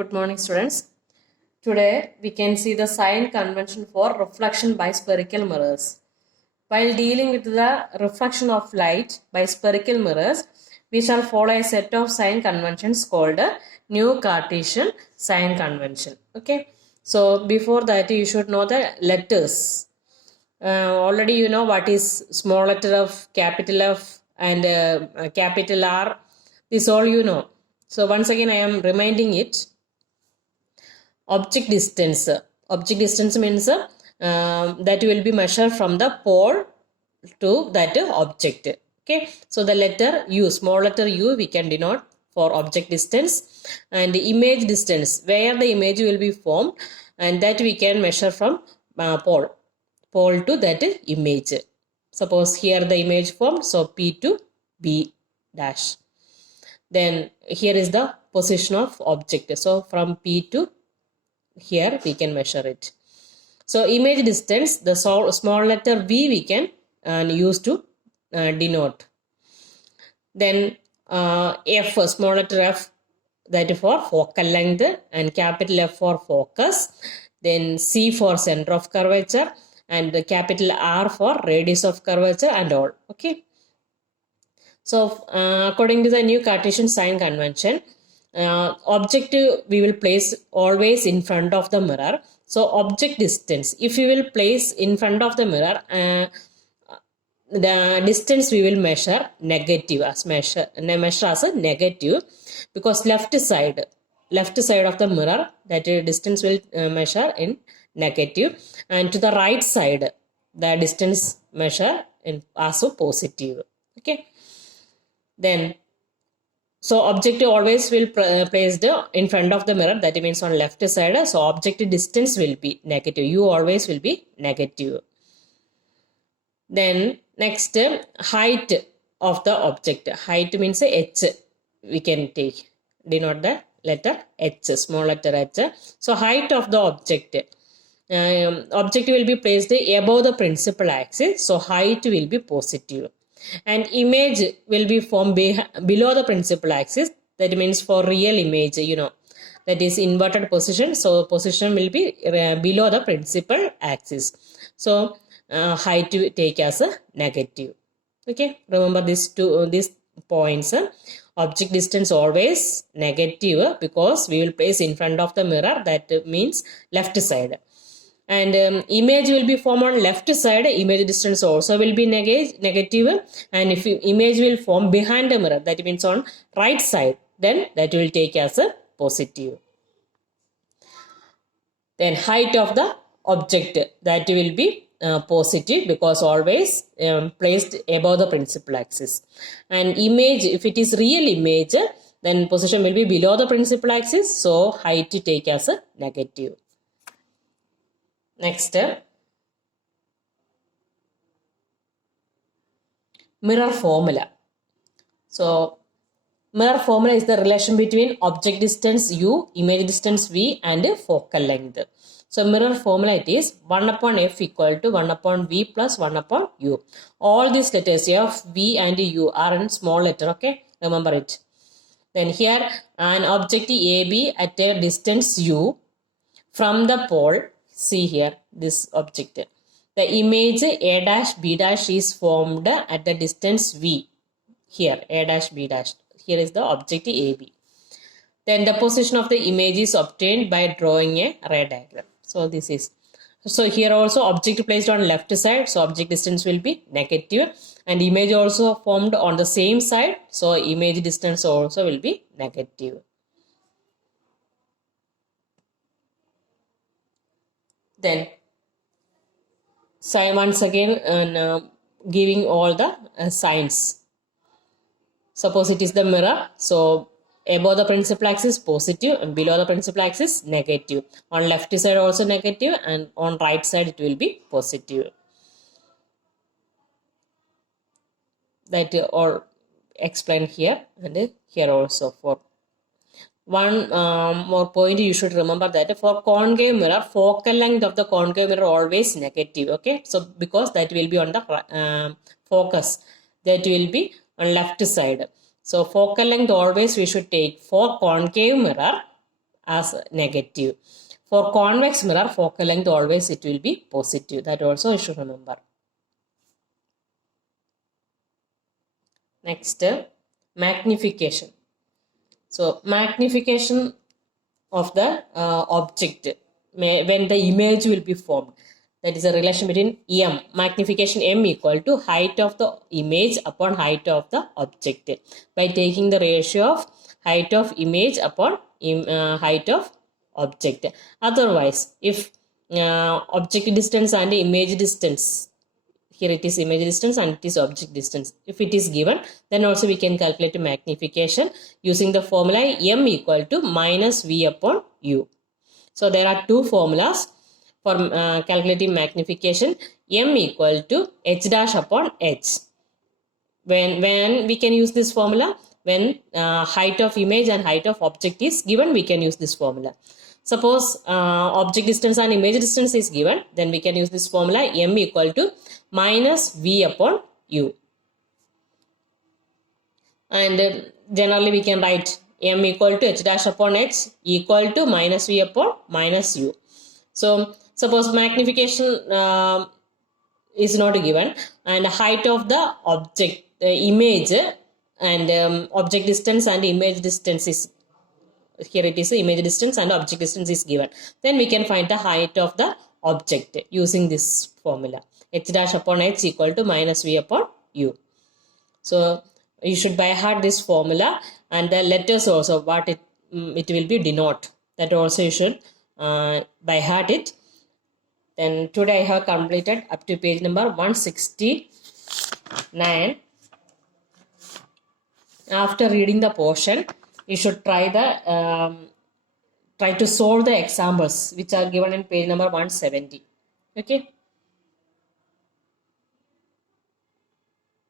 Good morning, students. Today we can see the sign convention for reflection by spherical mirrors. While dealing with the reflection of light by spherical mirrors, we shall follow a set of sign conventions called a new Cartesian sign convention. Okay. So before that, you should know the letters. Already you know what is small letter F, capital F, and capital R. This all you know. So once again, I am reminding it. Object distance. Object distance means that will be measured from the pole to that object. Okay, so the letter U, small letter U, we can denote for object distance, and the image distance, where the image will be formed, and that we can measure from pole to that image. Suppose here the image formed, so P to B dash. Then here is the position of object. So from P to here we can measure it. So image distance, the small letter V we can use to denote. Then F, small letter F, that is for focal length, and capital F for focus. Then C for center of curvature, and capital R for radius of curvature, and all. Okay. So according to the new Cartesian sign convention, object we will place always in front of the mirror. So object distance, if we will place in front of the mirror, the distance we will measure negative as measure as a negative, because left side of the mirror, that distance will measure in negative, and to the right side the distance measure in as a positive. Okay. Then so object always will placed in front of the mirror, that means on left side. So object distance will be negative. U always will be negative. Then next, height of the object. Height means H. We can take, denote the letter H, small letter H. So height of the object. Object will be placed above the principal axis. So height will be positive. And image will be formed below the principal axis. That means for real image, you know, that is inverted position. So position will be below the principal axis. So height to take as a negative. Okay, remember these points. Object distance always negative, because we will place in front of the mirror, that means left side. And image will be formed on left side, image distance also will be negative. And if image will form behind the mirror, that means on right side, then that will take as a positive. Then height of the object, that will be positive, because always placed above the principal axis. And image, if it is real image, then position will be below the principal axis, so height to take as a negative. Next, mirror formula. So mirror formula is the relation between object distance U, image distance V, and focal length. So mirror formula, it is 1 upon F equal to 1 upon V plus 1 upon U. All these letters F, V and U are in small letter. Okay, remember it. Then here an object AB at a distance U from the pole. See here this object. The image A dash B dash is formed at the distance V. Here A dash B dash. Here is the object AB. Then the position of the image is obtained by drawing a ray diagram. So this is. So here also object placed on left side. So object distance will be negative. And image also formed on the same side. So image distance also will be negative. Then once again giving all the signs. Suppose it is the mirror. So above the principal axis positive, and below the principal axis negative. On left side also negative, and on right side it will be positive. That all explained here and here also. For one more point, you should remember that for concave mirror, focal length of the concave mirror always negative. Okay, so because that will be on the focus, that will be on left side. So focal length always we should take for concave mirror as negative. For convex mirror, focal length always it will be positive. That also you should remember. Next, magnification. So magnification of the object when the image will be formed. That is a relation between m, magnification m equal to height of the image upon height of the object, by taking the ratio of height of image upon height of object. Otherwise, if object distance and image distance, here it is image distance and it is object distance, if it is given, then also we can calculate magnification using the formula m equal to minus v upon u. So there are two formulas for calculating magnification. M equal to h dash upon h. When we can use this formula? When height of image and height of object is given, we can use this formula. Suppose object distance and image distance is given, then we can use this formula m equal to minus v upon u. And generally we can write m equal to h dash upon h equal to minus v upon minus u. So suppose magnification is not given and height of the object image and object distance and image distance is, here it is image distance and object distance is given, then we can find the height of the object using this formula h dash upon h equal to minus v upon u. So you should by heart this formula, and the letters also what it will be denote, that also you should by heart it. Then today I have completed up to page number 169. After reading the portion, you should try to solve the examples which are given in page number 170. Okay.